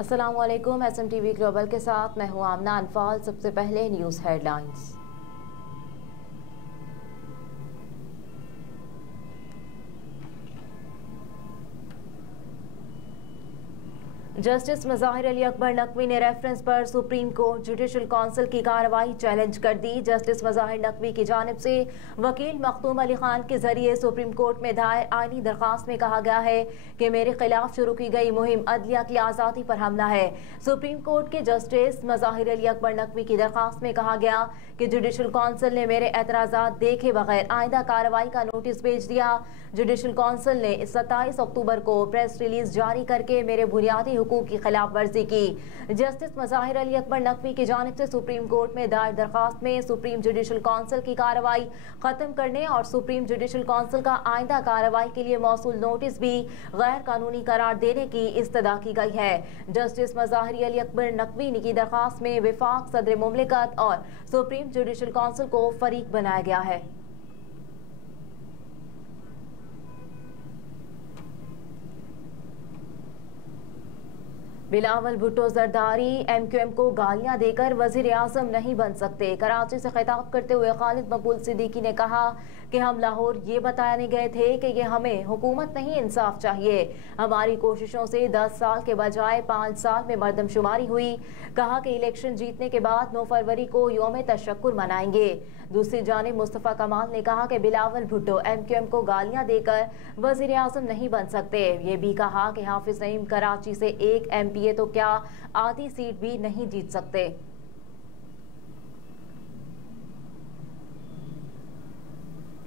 अस्सलाम वालेकुम। SMTV global के साथ मैं हूं आमना अनफाल। सबसे पहले news headlines. Justice Mazahir Ali Akbar Naqvi ने रेफरेंस पर सुप्रीम कोर्ट जुडिशल काउंसिल की कार्रवाई चैलेंज कर दी। जस्टिस मज़ाहिर नकवी की जानिब से वकील मखदूम अली खान के जरिए सुप्रीम कोर्ट में दायर आईनी दरखास्त में कहा गया है कि मेरे खिलाफ शुरू की गई मुहिम अदलिया की आज़ादी पर हमला है। सुप्रीम कोर्ट के जस्टिस मज़ाहिर अली अकबर नकवी की दरखास्त में कहा गया कि जुडिशल काउंसिल ने मेरे एतराज़ात देखे बगैर आइंदा कार्रवाई का नोटिस भेज दिया। जुडिशल काउंसिल ने 27 अक्टूबर को प्रेस रिलीज जारी करके मेरे बुनियादी हुकूक की खिलाफ वर्जी की। जस्टिस मज़ाहिर अली अकबर नकवी की जानिब से सुप्रीम कोर्ट में दायर दरखास्त में सुप्रीम जुडिशल काउंसिल की कार्रवाई खत्म करने और सुप्रीम जुडिशल काउंसिल का आइंदा कार्रवाई के लिए मौसूल नोटिस भी गैर कानूनी करार देने की इस्तदा की गई है। जस्टिस मज़ाहिर अली अकबर नकवी की दरखास्त में विफाक सदर मुमलिकत और सुप्रीम जुडिशल काउंसिल को फरीक बनाया गया है। बिलावल भुट्टो जरदारी MQM को गालियां देकर वजीर आजम नहीं बन सकते। कराची से खिताब करते हुए खालिद मकबूल सिद्दीकी ने कहा कि हम लाहौर ये बताने गए थे कि ये हमें हुकूमत नहीं इंसाफ चाहिए। हमारी कोशिशों से 10 साल के बजाय 5 साल में मर्दमशुमारी हुई। कहा कि इलेक्शन जीतने के बाद 9 फरवरी को यौम तशक्कुर मनाएंगे। दूसरी जानिब मुस्तफ़ा कमाल ने कहा कि बिलावल भुट्टो MQM को गालियां देकर वजीर आजम नहीं बन सकते। ये भी कहा कि हाफिज नईम कराची से एक MPA तो क्या आधी सीट भी नहीं जीत सकते।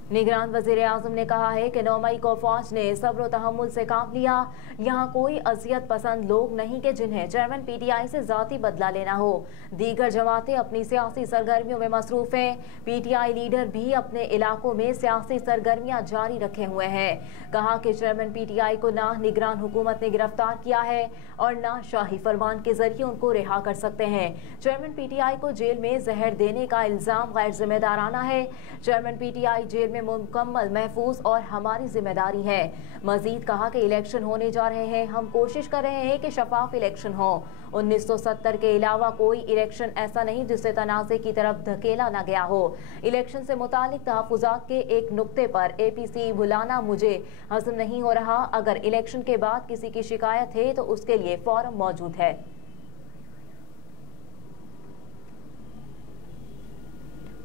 निगरान वजीर आजम ने कहा है कि 9 मई को फौज ने सब्र व तहम्मुल से काम लिया। यहाँ कोई अजियत पसंद लोग नहीं कि जिन्हें चेयरमैन PTI से जाती बदला लेना हो। दीगर जमातें अपनी सियासी सरगर्मियों में मसरूफ हैं। PTI लीडर भी अपने इलाकों में सियासी सरगर्मियां जारी रखे हुए हैं। कहा कि चेयरमैन PTI को ना निगरान हुकूमत ने गिरफ्तार किया है और ना शाही फरमान के जरिए उनको रिहा कर सकते हैं। चेयरमैन PTI को जेल में जहर देने का इल्जाम गैर जिम्मेदाराना है। चेयरमैन PTI जेल में मुकम्मल महफूज और हमारी जिम्मेदारी है। मजीद कहा कि इलेक्शन होने जा रहे हैं, हम कोशिश कर रहे हैं कि शफाफ इलेक्शन हो। 1970 के अलावा कोई इलेक्शन ऐसा नहीं जिससे तनाज़े की तरफ धकेला न गया हो। इलेक्शन से मुतालिक तहफ़्फ़ुज़ात के एक नुक्ते पर APC बुलाना मुझे हज़म नहीं हो रहा। अगर इलेक्शन के बाद किसी की शिकायत है तो उसके लिए फॉर्म मौजूद है।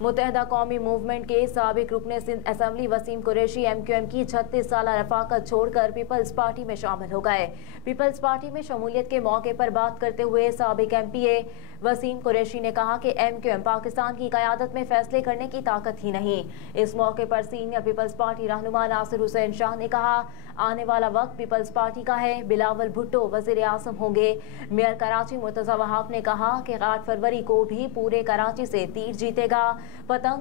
मुत्तहदा कौमी मूवमेंट के साबिक रुकने सिंध असेंबली वसीम कुरैशी MQM की 36 साल रफाकत छोड़कर पीपल्स पार्टी में शामिल हो गए। पीपल्स पार्टी में शमूलियत के मौके पर बात करते हुए साबिक MPA वसीम कुरैशी ने कहा कि MQM पाकिस्तान की क़यादत में फैसले करने की ताकत ही नहीं। इस मौके पर सीनियर पीपल्स पार्टी रहनुमा नासिर हुसैन शाह ने कहा आने वाला वक्त पीपल्स पार्टी का है। बिलावल भुट्टो वज़ीर आज़म होंगे। मेयर कराची मुर्तज़ा वहाब ने कहा कि 8 फरवरी को भी पूरे कराची से तीर जीतेगा। पतंग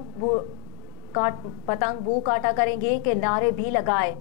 बू काटा करेंगे के नारे भी लगाए।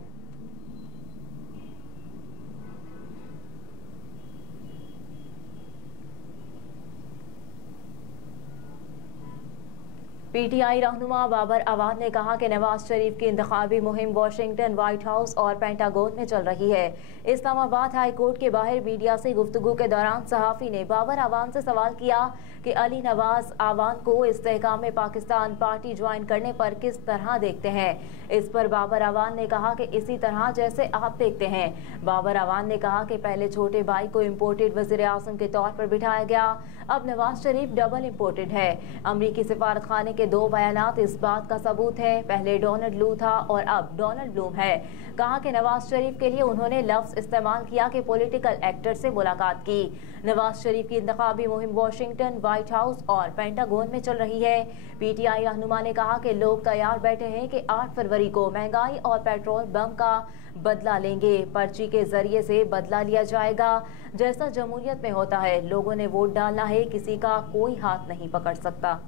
PTI रहनुमा बाबर अवाद ने कहा कि नवाज शरीफ की इंतखाबी मुहिम वाशिंगटन, व्हाइट हाउस और पेंटागोन में चल रही है। इस्लामाबाद हाई कोर्ट के बाहर मीडिया से गुफ्तगू के दौरान सहाफ़ी ने बाबर अवान से सवाल किया कि अली नवाज आवान को इस्तेहकाम पाकिस्तान पार्टी ज्वाइन करने पर किस तरह देखते हैं। इस पर बाबर अवान ने कहा कि इसी तरह जैसे आप देखते हैं। बाबर अवान ने कहा कि पहले छोटे भाई को इम्पोर्टेड वज़ीर आज़म के तौर पर बिठाया गया, अब नवाज शरीफ डबल इम्पोर्टेड है। अमरीकी सिफारत खाने के 2 बयानात इस बात का सबूत है। पहले डोनाल्ड लू था और अब डोनाल्ड ब्लूम है। कहा कि नवाज शरीफ के लिए उन्होंने लफ्ज इस्तेमाल किया कि पॉलिटिकल एक्टर से मुलाकात की। नवाज शरीफ की इंतखाबी मुहिम वाशिंगटन, व्हाइट हाउस और पेंटागोन में चल रही है। PTI रहनुमा ने कहा कि लोग तैयार बैठे हैं कि 8 फरवरी को महंगाई और पेट्रोल बम का बदला लेंगे। पर्ची के जरिए से बदला लिया जाएगा जैसा जमहूरियत में होता है। लोगों ने वोट डालना है, किसी का कोई हाथ नहीं पकड़ सकता।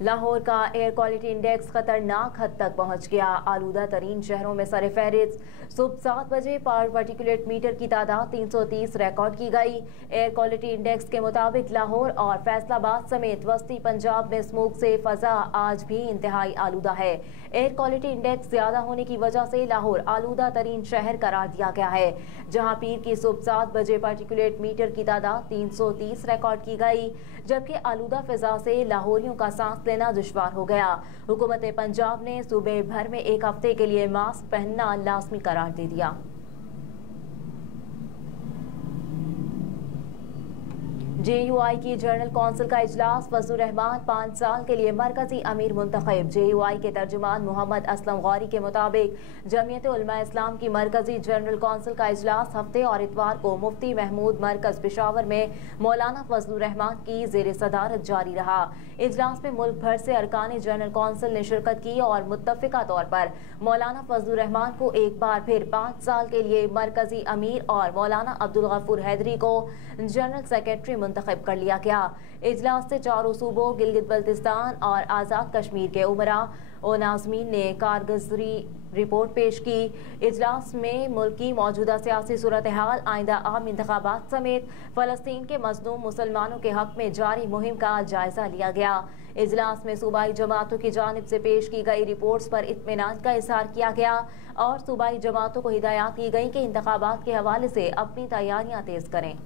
लाहौर का एयर क्वालिटी इंडेक्स खतरनाक हद तक पहुंच गया। आलूदा तरीन शहरों में सर फहरिस्त। सुबह 7 बजे पार्टिकुलेट मीटर की तादाद 330 रिकॉर्ड की गई। एयर क्वालिटी इंडेक्स के मुताबिक लाहौर और फैसलाबाद समेत वस्ती पंजाब में स्मोक से फजा आज भी इंतहाई आलूदा है। एयर क्वालिटी इंडेक्स ज्यादा होने की वजह से लाहौर आलूदा तरीन शहर करार दिया गया है, जहां पीर की सुबह 7 बजे पार्टिकुलेट मीटर की तादाद 330 रिकॉर्ड की गई, जबकि आलूदा फिजा से लाहौरियों का सांस लेना दुश्वार हो गया। हुकूमत पंजाब ने सूबे भर में एक हफ्ते के लिए मास्क पहनना लाजमी करार दे दिया। JUI की जनरल कौंसिल का इजलास। फजलुर रहमान 5 साल के लिए मरकजी अमीर मुंतखब। JUI के तर्जुमान मोहम्मद असलम गौरी के मुताबिक जमीयत उलमा इस्लाम की मरकजी जनरल कौंसिल का इजलास हफ्ते और इतवार को मुफ्ती महमूद मरकज पेशावर में मौलाना फजलुर रहमान की जेर सदारत जारी रहा। इजलास में मुल्क भर से अरकान जनरल कौंसिल ने शिरकत की और मुत्तफिका तौर पर मौलाना फजलुर रहमान को एक बार फिर 5 साल के लिए मरकजी अमीर और मौलाना अब्दुल गफूर हैदरी को जनरल सेक्रेटरी मुंतखब कर लिया गया। इजलास से चारों सूबों गिलगित बल्तिस्तान और आज़ाद कश्मीर के उमरा और नाज़मीन ने कारगुज़री रिपोर्ट पेश की। इजलास में मुल्क की मौजूदा सियासी सूरत हाल, आइंदा आम इंतखाबात समेत फ़लस्तीन के मज़लूम मुसलमानों के हक में जारी मुहिम का जायजा लिया गया। इजलास में सूबाई जमातों की जानिब से पेश की गई रिपोर्ट्स पर इत्मीनान का इज़हार किया गया और सूबाई जमातों को हिदायत की गई कि इंतखाबात के हवाले से अपनी तैयारियां तेज करें।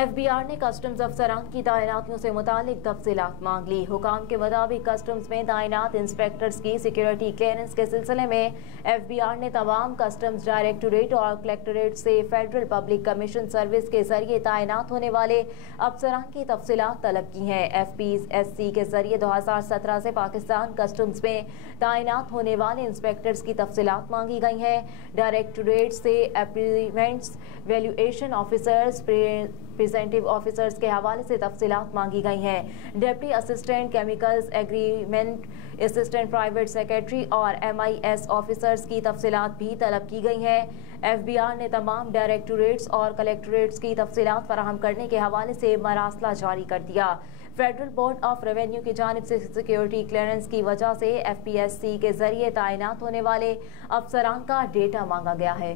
FBR ने कस्टम्स अफसरान की तैनातियों से मुतालिक तफसीलात मांग ली। हुकाम के मुताबिक कस्टम्स में तैनात इंस्पेक्टर्स की सिक्योरिटी क्लियरेंस के सिलसिले में FBR ने तमाम कस्टम्स डायरेक्टोरेट और कलेक्टोरेट से फेडरल पब्लिक कमीशन सर्विस के जरिए तैनात होने वाले अफसरान की तफसीलात तलब की हैं। FPSC के जरिए 2017 से पाकिस्तान कस्टम्स में तैनात होने वाले इंस्पेक्टर्स की तफसीलात मांगी गई हैं। डायरेक्टोरेट से एप्लीमेंट्स, वैल्यूएशन ऑफिसर्स, प्रेजेंटिव ऑफिसर्स के हवाले से तफसीलात मांगी गई हैं। Deputy assistant chemicals, agreement assistant private secretary और MIS ऑफिसर्स की तफसीलात भी तलब की गई हैं। FBR ने तमाम डायरेक्टोरेट्स और कलेक्टोरेट्स की तफसीलात फराहम करने के हवाले से मरासला जारी कर दिया। फेडरल बोर्ड ऑफ रेवेन्यू की जानिब से सिक्योरिटी क्लियरेंस की वजह से FPSC के जरिए तैनात होने वाले अफसरान का डेटा मांगा गया है।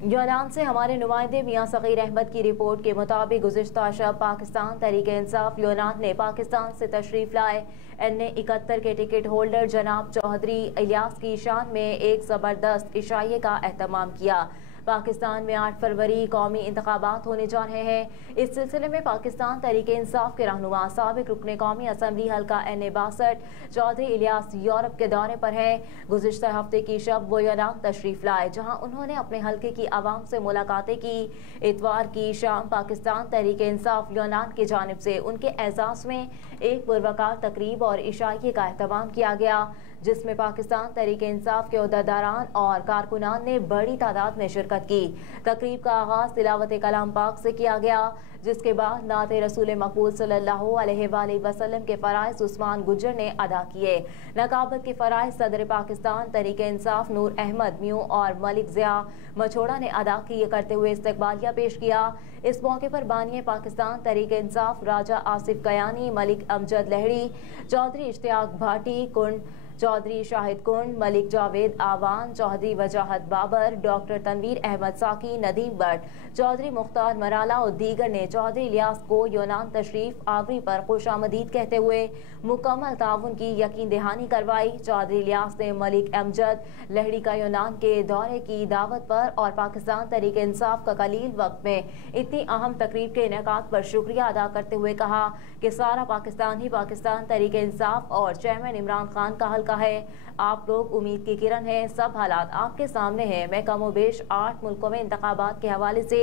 यूनान से हमारे नुमाइंदे मियां सगीर अहमद की रिपोर्ट के मुताबिक गुज़िश्ता शब पाकिस्तान तहरीक इंसाफ यूनान ने पाकिस्तान से तशरीफ लाए NA 71 के टिकट होल्डर जनाब चौधरी इलियास की शान में एक ज़बरदस्त इशाये का एहतमाम किया। पाकिस्तान में 8 फरवरी कौमी इंतखाबात होने जा रहे हैं। इस सिलसिले में पाकिस्तान तहरीक इंसाफ के रहनुमा साबिक रुकने कौमी असम्बली हल्का NA 62 चौधरी इलियास यूरोप के दौरे पर हैं। गुज़िश्ता हफ्ते की शब वो यूनान तशरीफ लाए, जहां उन्होंने अपने हल्के की आवाम से मुलाकातें की। इतवार की शाम पाकिस्तान तहरीक इंसाफ यूनान की जानिब से उनके एजाज़ में एक पुरवकार तकरीब और इशाये का एहतमाम किया गया, जिसमें पाकिस्तान तहरीक इंसाफ के ओहदेदारान और कारकुनान ने बड़ी तादाद में शिरकत की। तकरीब का आगाज तिलावत कलाम पाक से किया गया, जिसके बाद नात रसूल मकबूल सल्लल्लाहु अलैहि वसल्लम के फ़राइज़ उस्मान गुज्जर ने अदा किए। नकाबत के फ़राइज़ सदर पाकिस्तान तहरीक इंसाफ नूर अहमद म्यू और मलिक ज़िया मछोड़ा ने अदा किए करते हुए इस्तकबालिया पेश किया। इस मौके पर बानिए पाकिस्तान तहरीक इंसाफ राजा आसिफ कयानी, मलिक अमजद लहड़ी, चौधरी इश्तियाक भाटी कुंड, चौधरी शाहिद कुंड, मलिक जावेद आवान, चौधरी वजाहत बाबर, डॉक्टर तनवीर अहमद साकी, नदीम बट, चौधरी मुख्तार मराला और दीगर ने चौधरी इलियास को यूनान तशरीफ आवरी पर खुशामदीद कहते हुए मुकम्मल ताउन की यकीन दहानी करवाई। चौधरी इलियास ने मलिक अमजद लहड़ी का यूनान के दौरे की दावत पर और पाकिस्तान तहरीक इंसाफ का कलील वक्त में इतनी अहम तकरीब के इनेकाद पर शुक्रिया अदा करते हुए कहा कि सारा पाकिस्तान ही पाकिस्तान तहरीक इंसाफ और चेयरमैन इमरान खान का हल्का है। आप लोग उम्मीद की किरण हैं, सब हालात आपके सामने हैं। मैं कमोबेश 8 मुल्कों में इंतखाबात के हवाले से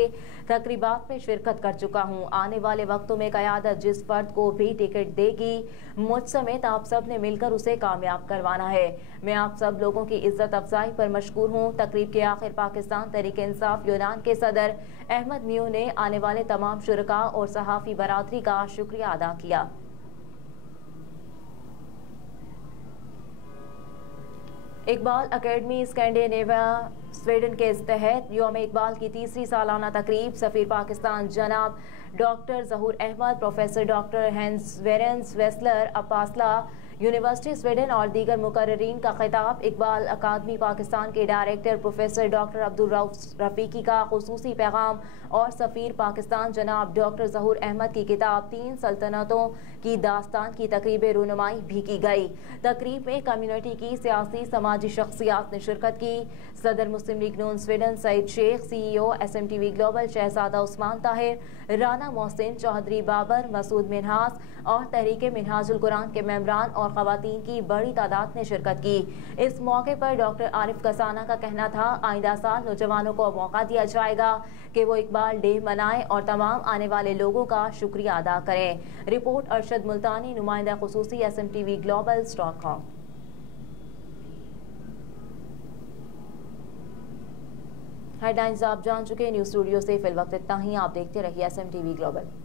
तकरीबात में शिरकत कर चुका हूँ। आने वाले वक्तों में क़यादत जिस फर्द को भी टिकट देगी, मुझ समेत आप सब ने मिलकर उसे कामयाब करवाना है। मैं आप सब लोगों की इज्जत अफजाई पर मशकूर हूँ। तकरीब के आखिर पाकिस्तान तहरीक इंसाफ यूनान के सदर अहमद म्यू ने आने वाले तमाम शुरका और सहाफ़ी बरादरी का शुक्रिया अदा किया। اقبال اکیڈمی اسکینڈینیویا سویڈن کے تحت یوم اقبال کی تیسری سالانہ تقریب سفیر پاکستان جناب doctor Zahoor Ahmed, professor doctor Hans Werner Wessler Uppsala, university Sweden اور دیگر مقررین کا خطاب۔ اقبال اکادمی پاکستان کے director professor doctor Abdul Rauf Rafiqi کا خصوصی پیغام اور سفیر پاکستان جناب ڈاکٹر ظہور احمد کی کتاب 3 سلطنتوں کی داستان کی تقریب رونمائی بھی کی گئی۔ تقریب میں کمیونٹی کی سیاسی سماجی شخصیات نے شرکت کی۔ صدر مسلم لیگ نون سویڈن سعید شیخ، سی ای او SMTV گلوبل شہزادہ عثمان طاہر، رانا محسن، چودھری بابر، مسعود منہاس اور تحریک منہاج القرآن کے ممبران اور خواتین کی بڑی تعداد نے شرکت کی۔ اس موقع پر ڈاکٹر عارف کسانہ کا کہنا تھا، آئندہ سال نوجوانوں کو موقع دیا جائے گا کہ وہ اقبال ڈے منائیں اور تمام آنے والے لوگوں کا شکریہ ادا کریں۔ رپورٹ ارشد ملتانی، نمائندہ خصوصی SMTV global Stockholm. Headlines آپ جان چکے، نیوز اسٹوڈیو سے فی الوقت اتنا ہی۔ آپ دیکھتے رہیے SMTV گلوبل۔